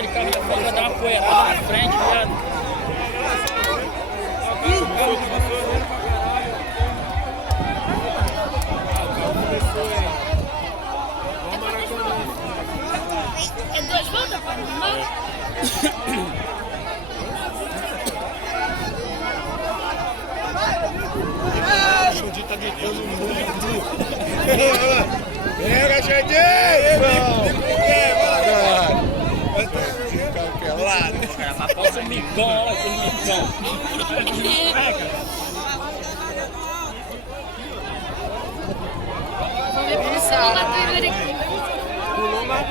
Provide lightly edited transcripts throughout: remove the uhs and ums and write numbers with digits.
aquele carro da frente vai dar uma poeirada na frente, viado. É duas voltas, pai? Não? O Xandinho tá gritando muito. Pega, Xandinho! Mas passa o micão, olha aquele micão. Vamos ver pelo celular do Yuri aqui. Pulou mais.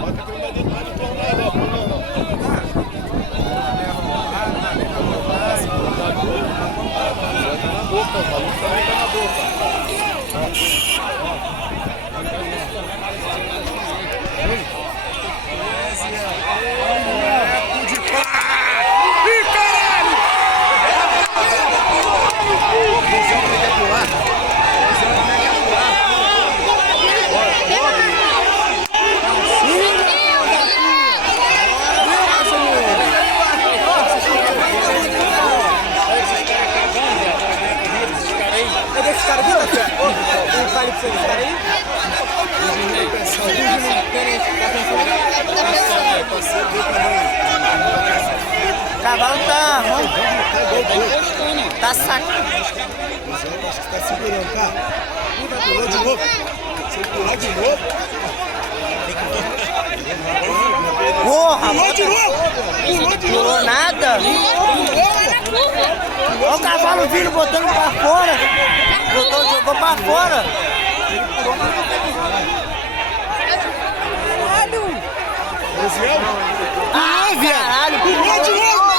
Bota aquele lá dentro, não vai tornar, não. Tá na boca, o maluco também tá na boca. Ih, caralho! Cadê esse cara aqui, Tatiana? O calypso desse cara aí? O cavalo tá ruim. Tá sacando. Acho que tá segurando, tá? Pulou de novo. Se ele pular de novo. Porra, Pulou de novo! pulou nada. Olha o cavalo vindo, botando pra fora. Jogou pra fora. Caralho! Ah, caralho. Pulou de novo!